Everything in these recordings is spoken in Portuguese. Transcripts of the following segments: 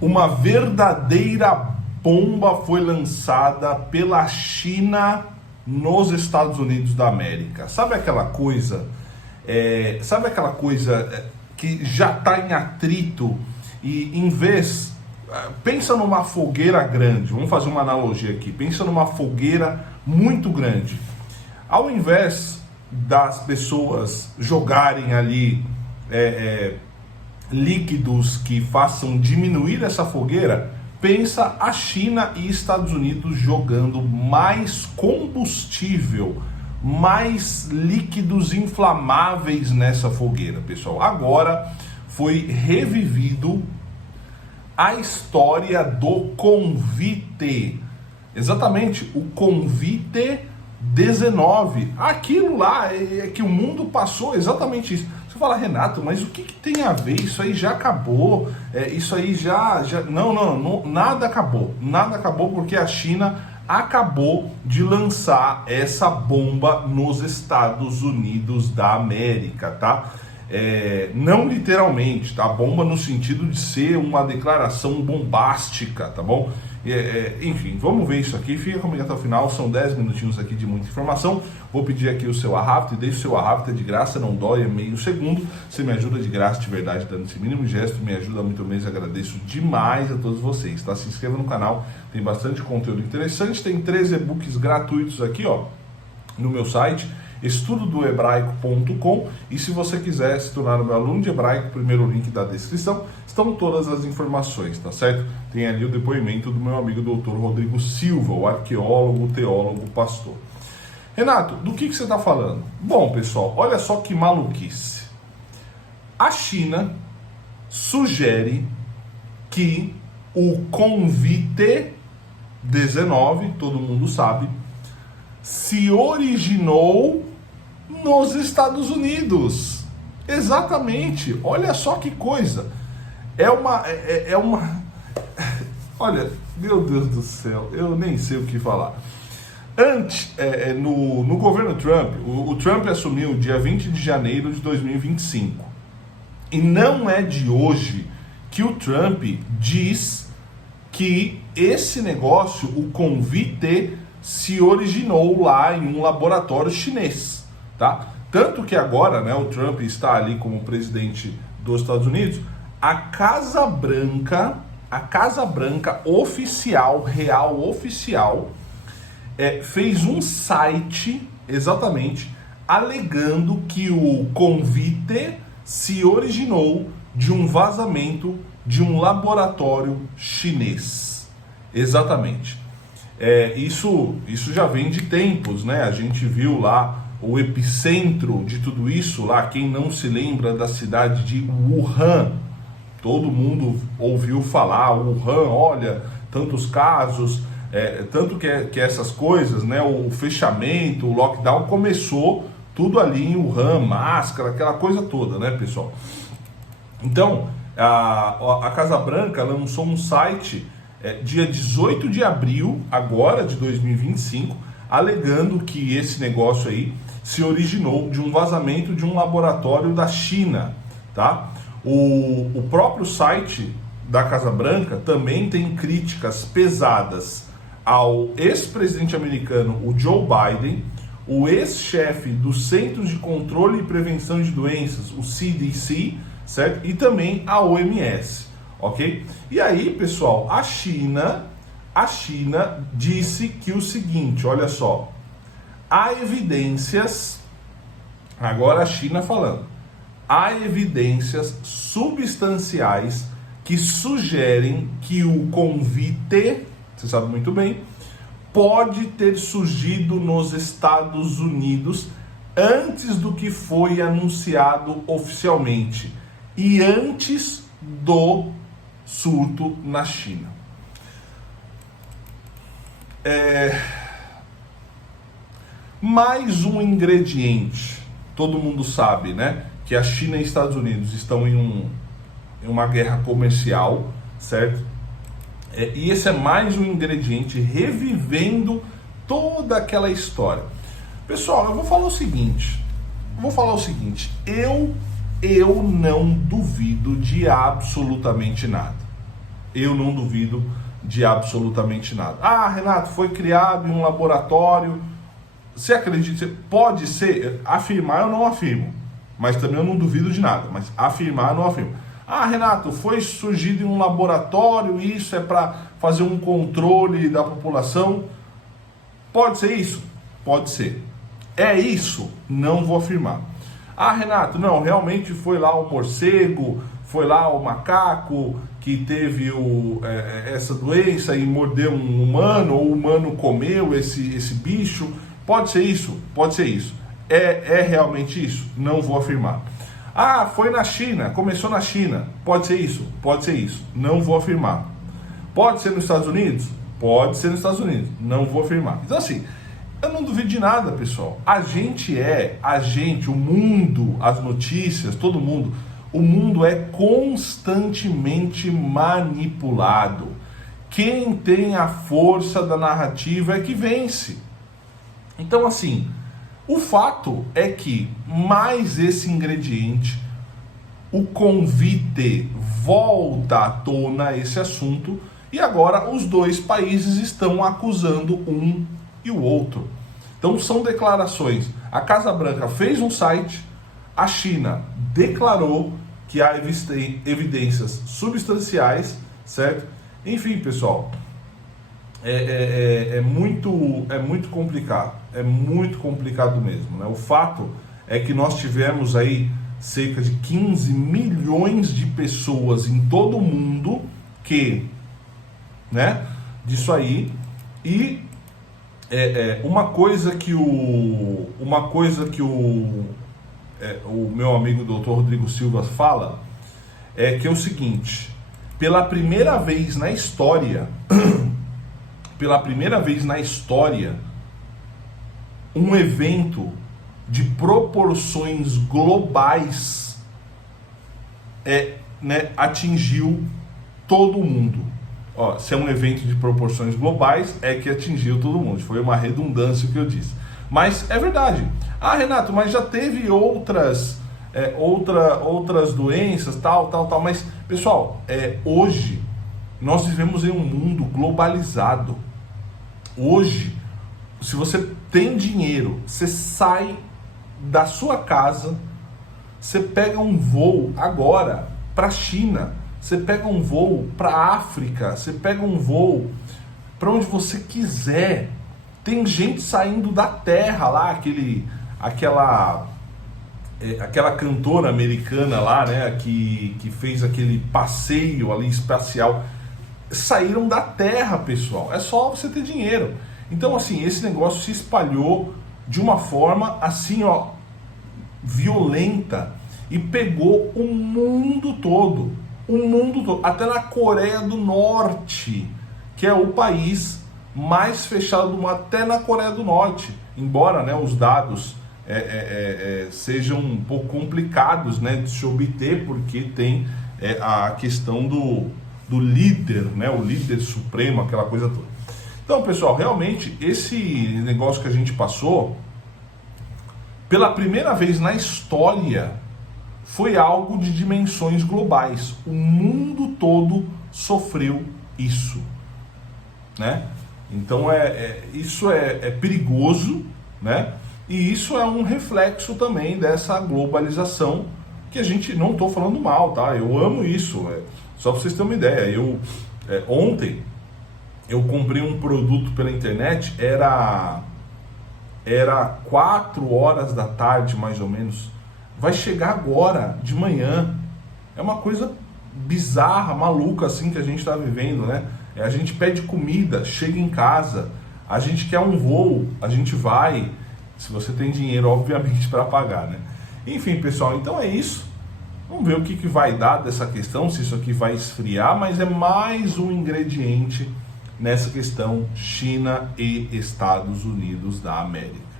Uma verdadeira bomba foi lançada pela China nos Estados Unidos da América. Sabe aquela coisa? Que já está em atrito e em vez... Pensa numa fogueira grande, vamos fazer uma analogia aqui. Pensa numa fogueira muito grande. Ao invés das pessoas jogarem ali líquidos que façam diminuir essa fogueira, pensa a China e Estados Unidos jogando mais combustível, mais líquidos inflamáveis nessa fogueira, pessoal. Agora foi revivido a história do convite. Exatamente, o convite 19. Aquilo lá é que o mundo passou exatamente isso. Você fala, Renato, mas o que tem a ver? Isso aí já acabou. Isso aí já... Não, nada acabou. Nada acabou porque a China acabou de lançar essa bomba nos Estados Unidos da América, tá? Não literalmente, tá? Bomba no sentido de ser uma declaração bombástica, tá bom? Enfim, vamos ver isso aqui. Fica comigo até o final, são 10 minutinhos aqui de muita informação. Vou pedir aqui o seu arrabto, e deixe o seu arrabto, é de graça, não dói, é meio segundo. Você me ajuda de graça, de verdade, dando esse mínimo gesto, me ajuda muito mesmo, agradeço demais a todos vocês, tá? Se inscreva no canal, tem bastante conteúdo interessante, tem 3 e-books gratuitos aqui, ó, no meu site, estudodohebraico.com, e se você quiser se tornar o meu aluno de hebraico, primeiro link da descrição, estão todas as informações, tá certo? Tem ali o depoimento do meu amigo Dr. Rodrigo Silva, o arqueólogo, teólogo, pastor. Renato, do que você está falando? Bom, pessoal, olha só que maluquice. A China sugere que o convite 19, todo mundo sabe, se originou nos Estados Unidos. Exatamente. Olha só que coisa. Olha, meu Deus do céu, eu nem sei o que falar. No governo Trump, o Trump assumiu dia 20 de janeiro de 2025. E não é de hoje que o Trump diz que esse negócio, o convite, se originou lá em um laboratório chinês, tá? Tanto que agora, né, o Trump está ali como presidente dos Estados Unidos, a Casa Branca oficial, real oficial, fez um site, exatamente, alegando que o convite se originou de um vazamento de um laboratório chinês. Exatamente. Isso já vem de tempos, né? A gente viu lá o epicentro de tudo isso lá, quem não se lembra da cidade de Wuhan, todo mundo ouviu falar, Wuhan, olha, tantos casos, tanto que essas coisas, né? O fechamento, o lockdown começou tudo ali em Wuhan, máscara, aquela coisa toda, né, pessoal? Então, a Casa Branca lançou um site dia 18 de abril, agora de 2025, alegando que esse negócio aí se originou de um vazamento de um laboratório da China, tá? O próprio site da Casa Branca também tem críticas pesadas ao ex-presidente americano, o Joe Biden, o ex-chefe dos Centros de Controle e Prevenção de Doenças, o CDC, certo? E também a OMS, ok? E aí, pessoal, a China disse que o seguinte, olha só, há evidências, agora a China falando, há evidências substanciais que sugerem que o convite, você sabe muito bem, pode ter surgido nos Estados Unidos antes do que foi anunciado oficialmente e antes do surto na China. Mais um ingrediente. Todo mundo sabe, né, que a China e Estados Unidos estão em uma guerra comercial, certo? E esse é mais um ingrediente revivendo toda aquela história. Pessoal, eu vou falar o seguinte, eu não duvido de absolutamente nada. eu não duvido de absolutamente nada. Ah, Renato, foi criado em um laboratório. Você acredita? Pode ser? Afirmar eu não afirmo, mas também eu não duvido de nada. Mas afirmar eu não afirmo. Ah, Renato, foi surgido em um laboratório, isso é para fazer um controle da população. Pode ser isso? Pode ser. É isso? Não vou afirmar. Ah, Renato, não, realmente foi lá o morcego, foi lá o macaco que teve essa doença e mordeu um humano, ou o humano comeu esse bicho. Pode ser isso? Pode ser isso. É realmente isso? Não vou afirmar. Ah, foi na China, começou na China. Pode ser isso? Pode ser isso. Não vou afirmar. Pode ser nos Estados Unidos? Pode ser nos Estados Unidos. Não vou afirmar. Então assim, eu não duvido de nada, pessoal. A gente, o mundo, as notícias, todo mundo, o mundo é constantemente manipulado. Quem tem a força da narrativa é que vence. Então, assim, o fato é que mais esse ingrediente, o convite, volta à tona esse assunto, e agora os dois países estão acusando um e o outro. Então são declarações. A Casa Branca fez um site, a China declarou que há evidências substanciais, certo? Enfim, pessoal, é muito complicado, é muito complicado mesmo, né? O fato é que nós tivemos aí cerca de 15 milhões de pessoas em todo o mundo que, né, disso aí, e uma coisa que o meu amigo Dr. Rodrigo Silva fala é que é o seguinte: pela primeira vez na história, um evento de proporções globais atingiu todo mundo. Ó, se é um evento de proporções globais, é que atingiu todo mundo. Foi uma redundância o que eu disse. Mas é verdade. Ah, Renato, mas já teve outras doenças, tal. Mas, pessoal, hoje nós vivemos em um mundo globalizado. Hoje, se você tem dinheiro, você sai da sua casa, você pega um voo agora para a China, você pega um voo para a África, você pega um voo para onde você quiser. Tem gente saindo da Terra lá, aquela cantora americana lá, né, que fez aquele passeio ali espacial. Saíram da Terra, pessoal. É só você ter dinheiro. Então, assim, esse negócio se espalhou de uma forma assim, ó, violenta, e pegou o mundo todo. Até na Coreia do Norte, que é o país mais fechado do mundo, até na Coreia do Norte, embora, né, os dados sejam um pouco complicados, né, de se obter, porque tem a questão do líder, né, o líder supremo, aquela coisa toda. Então, pessoal, realmente esse negócio que a gente passou, pela primeira vez na história, foi algo de dimensões globais. O mundo todo sofreu isso, né? Então isso é perigoso, né? E isso é um reflexo também dessa globalização, que a gente, não estou falando mal, tá? Eu amo isso, só para vocês terem uma ideia. Ontem eu comprei um produto pela internet, era 4 horas da tarde, mais ou menos. Vai chegar agora, de manhã. É uma coisa bizarra, maluca, assim, que a gente está vivendo, né? A gente pede comida, chega em casa, a gente quer um voo, a gente vai, se você tem dinheiro, obviamente, para pagar, né? Enfim, pessoal, então é isso. Vamos ver o que vai dar dessa questão, se isso aqui vai esfriar, mas é mais um ingrediente nessa questão China e Estados Unidos da América.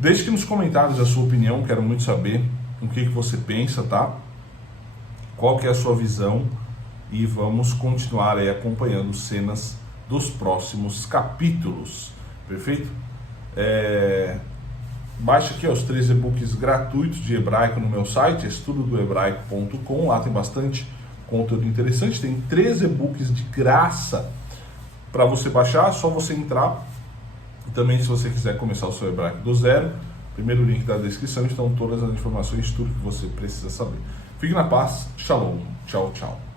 Deixe aqui nos comentários a sua opinião, quero muito saber o que você pensa, tá? Qual que é a sua visão, e vamos continuar aí acompanhando cenas dos próximos capítulos, perfeito? Baixa aqui os 3 e-books gratuitos de hebraico no meu site, estudodohebraico.com, lá tem bastante conteúdo interessante. Tem 3 e-books de graça para você baixar, é só você entrar. E também, se você quiser começar o seu hebraico do zero, primeiro link da descrição estão todas as informações, tudo que você precisa saber. Fique na paz, shalom, tchau, tchau.